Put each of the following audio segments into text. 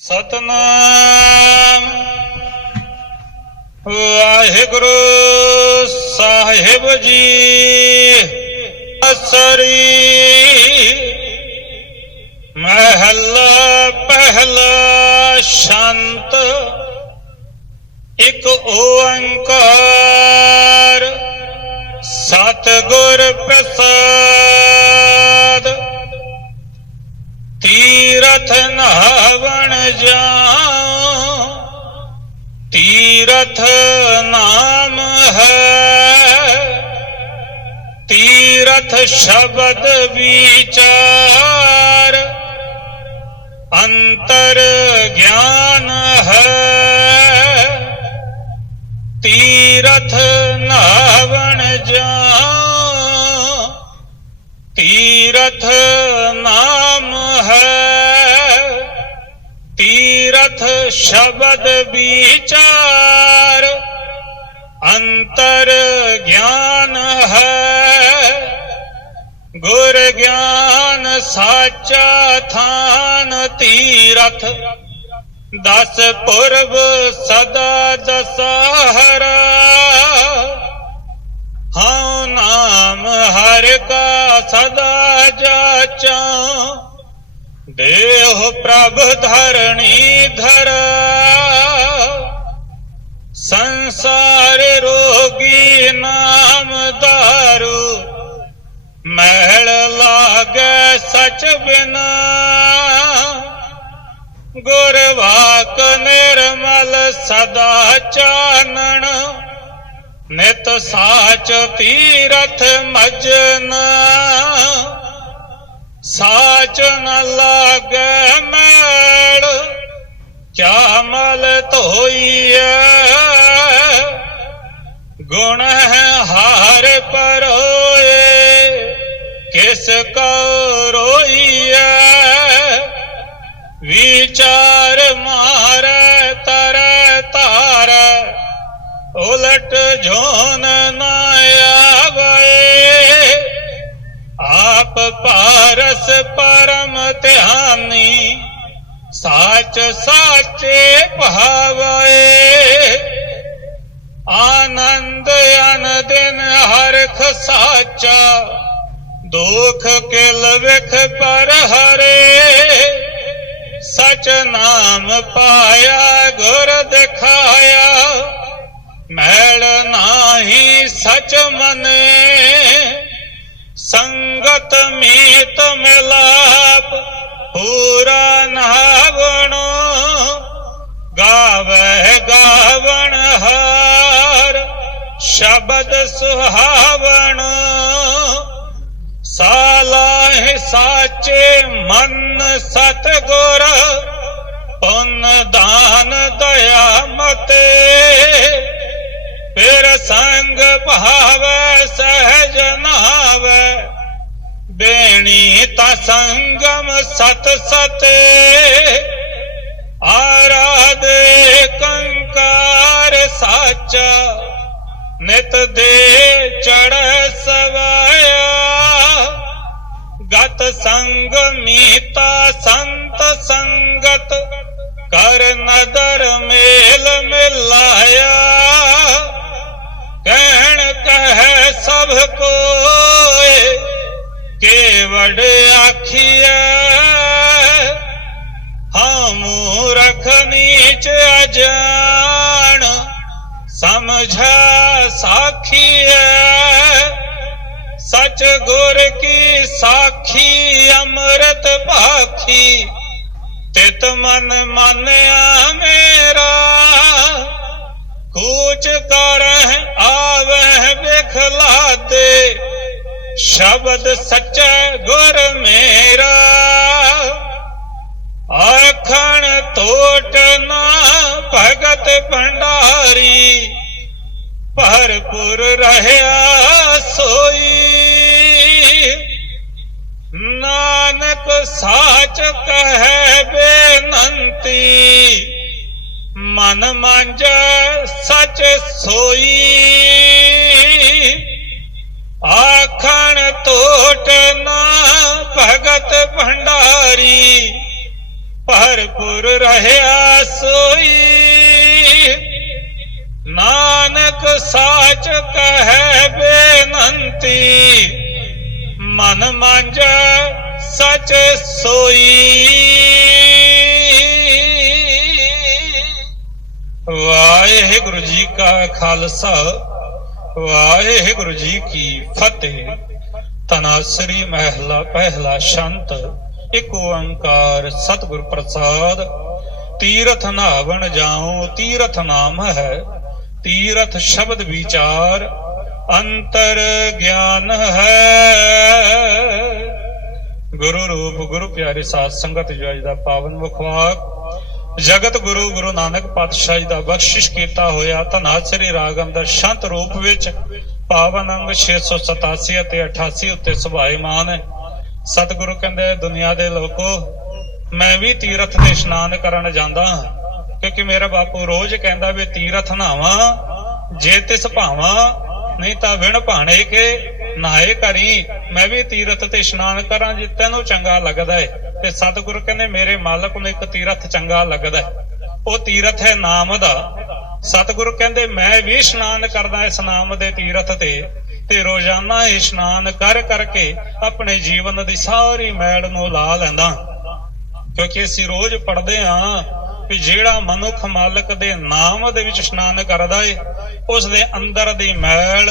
ਸਤਨਾਮ। ਵਾਹਿਗੁਰੂ ਸਾਹਿਬ ਜੀ ਅਸਰੀ। ਮਹੱਲਾ ਪਹਿਲਾ ਸ਼ਾਂਤ ਇੱਕ ਓੰਕਾਰ। ਸਤਿਗੁਰ ਪ੍ਰਸਾਦ। ਤੀਰਥ ਨਾਮ ਹੈ। ਤੀਰਥ ਸ਼ਬਦ ਵਿਚਾਰ ਅੰਤਰ ਗਿਆਨ ਹੈ। ਤੀਰਥ ਨਹਾਵਣ ਜਾਉ ਤੀਰਥ ਨਾਮ ਤੀਰਥ ਸ਼ਬਦ ਵਿਚਾਰ ਅੰਤਰ ਗਿਆਨ ਹੈ। ਗੁਰ ਗਿਆਨ ਸਾਚਾ ਥਾਨ ਤੀਰਥ, ਦਸ ਪੁਰਬ ਸਦਾ ਦਸਹਰਾ। ਹਉ ਨਾਮ ਹਰ ਕਾ ਸਦਾ ਜਾਚਾਂ। ਦੇਹ ਪ੍ਰਭ ਧਰਣੀ ਧਰ। ਸੰਸਾਰ ਰੋਗੀ ਨਾਮ ਦਾਰੂ ਮਹਿਲ ਲਾਗੇ ਸਚ ਬਿਨਾ। ਗੁਰ ਵਾਕ ਨਿਰਮਲ ਸਦਾ ਚਾਨਣ। ਨਿਤ ਸਾਚ ਤੀਰਥ ਮਜਨ। ਸਾਚ ਨ ਲਾਗੈ ਮੈਲ ਕਿਆ ਮਲ ਧੋਈਐ। ਗੁਣ ਹਾਰ ਪਰੋਏ, ਕਿਸ ਕੋ ਰੋਈਐ। ਵਿਚਾਰ ਮਾਰੈ, ਤਰ ਤਾਰ ਉਲਟ ਜੋਨ ਨਾ ਆਪ ਪਾਰਸ ਪਰਮ ਧਿਆਨੀ, ਸਾਚ ਸਾਚੇ ਭਾਵੇ ਆਨੰਦ ਅਨ ਦਿਨ ਹਰਖ ਸਾਚਾ, ਦੁਖ ਕਿਲ ਵਿਖ ਪਰ ਹਰੇ। ਸਚ ਨਾਮ ਪਾਇਆ, ਗੁਰ ਦਿਖਾਇਆ, ਮੈਲ ਨਾਹੀ ਸਚ ਮਨੇ। ਸੰਗਤ ਮੀਤ ਮਿਲਾਪ, ਪੂਰਾ ਨਾਵਣੋ ਗਾਵੇ ਗਾਵਣ ਹਾਰ, ਸ਼ਬਦ ਸੁਹਾਵਣ। ਸਾਲਾਹ ਸਾਚੇ ਮਨ ਸਤ ਗੁਰ ਪੁੰਨ ਦਾਨ ਦਇਆ ਮਤੇ। ਫਿਰ ਸੰਗ ਭਾਵੈ ਸਹਿਜ ਨਾਵੈ ਬੇਣੀ ਤਾ ਸੰਗਮ ਸਤ ਸਤੇ। ਆਰਾਧੇ ਕੰਕਾਰ ਸਾਚਾ। ਨਿਤ ਦੇ ਚੜ ਸਵਾਇਆ ਗਤ ਸੰਗ ਮੀਤਾ ਸੰਤ ਸੰਗਤ। ਕਰ ਨਦਰ ਮੇਲ ਮਿਲਾਇਆ। ਕਹਿਣ ਕਹੈ ਸਭ ਕੋ ਕੇਵੜ ਆਖੀਐ, ਹਮੂ ਰਖ ਚ ਅਜਾਨ ਸਮਝਾ ਸਾਖੀਐ। ਸਚ ਗੁਰ ਕੀ ਸਾਖੀ, ਅੰਮ੍ਰਿਤ ਭਾਖੀ ਤਿਤ ਮਨ ਮਾਨਿਆ ਮੇਰਾ। ਕੂਚ ਕਰਹਿ ਆਵਹਿ ਬਿਖਲਾਦੇ ਸ਼ਬਦ ਸੱਚਾ ਗੁਰ ਮੇਰਾ। ਆਖਣ ਤੋਟ ਨਾ ਭਗਤ ਭੰਡਾਰੀ, ਭਰਪੁਰ ਰਹਿਆ ਸੋਈ। ਨਾਨਕ ਸਾਚ ਕਹੈ ਬੇਨੰਤੀ, ਮਨ ਮੰਜ ਟੋਟ ਨਾ ਭਗਤ ਭੰਡਾਰੀ ਰਹਿਆ ਸੋਈ। ਨਾਨਕ ਸਾਚ ਕਹੈ ਬੇਨੰਤੀ, ਮਨ ਮੰਜ ਸਚ ਸੋਈ। ਵਾਹਿਗੁਰੂ ਜੀ ਕਾ ਖਾਲਸਾ, ਵਾਹਿਗੁਰੂ ਜੀ ਕੀ ਫਤਿਹ। ਤਨਾਸਰੀ ਮਹਿਲਾ ਪਹਿਲਾ ਸ਼ੰਤ ਇੱਕ ਓੰਕਾਰ ਸਤਿਗੁਰ ਪ੍ਰਸਾਦ, ਤੀਰਥ ਨਾਵਣ ਜਾਉ, ਤੀਰਥ ਨਾਮ ਹੈ, ਤੀਰਥ ਸ਼ਬਦ ਵਿਚਾਰ, ਅੰਤਰ ਗਿਆਨ ਹੈ। ਗੁਰੂ ਰੂਪ, ਗੁਰੂ ਪਿਆਰੇ ਸਾਧ ਸੰਗਤ ਜੋ ਅੱਜ ਦਾ ਪਾਵਨ ਮੁਖਵਾਕ ਜਗਤ ਗੁਰੂ ਗੁਰੂ ਨਾਨਕ ਪਾਤਸ਼ਾਹ ਜੀ ਦਾ ਬਖਸ਼ਿਸ਼ ਕੀਤਾ ਹੋਇਆ ਧੰਨਾ ਸ੍ਰੀ ਰਾਗ ਅੰਦਰ ਸੰਤ ਰੂਪ ਵਿੱਚ ਪਾਵਨ ਅੰਗ 687 ਅਤੇ 88 ਉੱਤੇ ਸੁਭਾਏਮਾਨ ਹੈ ਸਤਿਗੁਰੂ ਕਹਿੰਦੇ, ਦੁਨੀਆ ਦੇ ਲੋਕੋ, ਮੈਂ ਵੀ ਤੀਰਥ ਤੇ ਇਸ਼ਨਾਨ ਕਰਨ ਜਾਂਦਾ ਕਿਉਂਕਿ ਮੇਰਾ ਬਾਪੂ ਰੋਜ਼ ਕਹਿੰਦਾ ਵੀ ਤੀਰਥ ਨਹਾਵਾਂ, ਜੇ ਤਿਸ ਭਾਵਾਂ, ਨਹੀਂ ਤਾਂ ਵਿਣ ਭਾਣੇ ਕੇ ਨਹਾਏ ਕਰੀ। ਮੈਂ ਵੀ ਤੀਰਥ ਤੇ ਇਸ਼ਨਾਨ ਕਰਾਂ, ਜੇ ਤੈਨੂੰ ਚੰਗਾ ਲੱਗਦਾ ਹੈ ਤੇ ਸਤਿਗੁਰੂ ਕਹਿੰਦੇ, ਮੇਰੇ ਮਾਲਕ ਨੂੰ ਇੱਕ ਤੀਰਥ ਚੰਗਾ ਲੱਗਦਾ ਹੈ ਉਹ ਤੀਰਥ ਹੈ ਨਾਮ ਦਾ। ਸਤਿਗੁਰੂ ਕਹਿੰਦੇ, ਮੈਂ ਵੀ ਇਸ਼ਨਾਨ ਕਰਦਾ ਇਸ ਨਾਮ ਦੇ ਤੀਰਥ ਤੇ। ਤੇ ਰੋਜ਼ਾਨਾ ਇਸ਼ਨਾਨ ਕਰ ਕਰਕੇ ਆਪਣੇ ਜੀਵਨ ਦੀ ਸਾਰੀ ਮੈਲ ਨੂੰ ਲਾ ਲੈਂਦਾ। ਕਿਉਂਕਿ ਅਸੀਂ ਰੋਜ਼ ਪੜਦੇ ਹਾਂ ਕਿ ਜਿਹੜਾ ਮਨੁੱਖ ਮਾਲਕ ਦੇ ਨਾਮ ਦੇ ਵਿੱਚ ਇਸ਼ਨਾਨ ਕਰਦਾ ਏ ਉਸ ਦੇ ਅੰਦਰ ਦੀ ਮੈਲ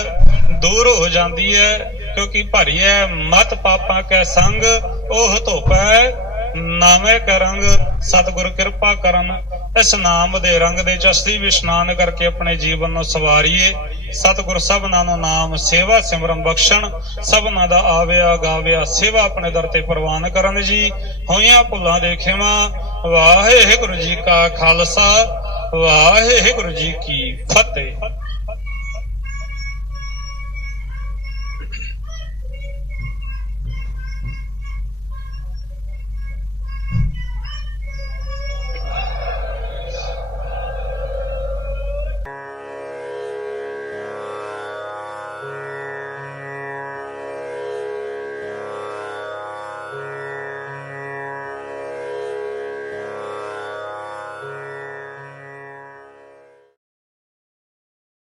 ਦੂਰ ਹੋ ਜਾਂਦੀ ਹੈ। ਕਿਉਂਕਿ ਭਰੀਐ ਮਤ ਪਾਪਾਂ ਕੈ ਸੰਗ, ਉਹ ਧੋਪੈ ਨਾਮੇ ਕਰੰਗ, ਸਤਿਗੁਰ ਕਿਰਪਾ ਕਰਨ, ਇਸ ਨਾਮ ਦੇ ਰੰਗ ਦੇ ਚਸਤੀ ਵਿਸ਼ਨਾਨ ਕਰਕੇ ਆਪਣੇ ਜੀਵਨ ਨੂੰ ਸਵਾਰੀਏ। ਸਤਿਗੁਰ ਸਭਨਾਂ ਨੂੰ ਨਾਮ ਸੇਵਾ ਸਿਮਰਨ ਬਖਸ਼ਣ, ਸਭਨਾਂ ਦਾ ਆਵਿਆ ਗਾਵਿਆ ਸੇਵਾ ਆਪਣੇ ਦਰ ਤੇ ਪ੍ਰਵਾਨ ਕਰਨ ਜੀ। ਹੋਈਆਂ ਭੁੱਲਾਂ ਦੇ ਖਿਮਾ, ਵਾਹਿਗੁਰੂ ਜੀ ਕਾ ਖਾਲਸਾ, ਵਾਹਿਗੁਰੂ ਜੀ ਕੀ ਫਤਿਹ।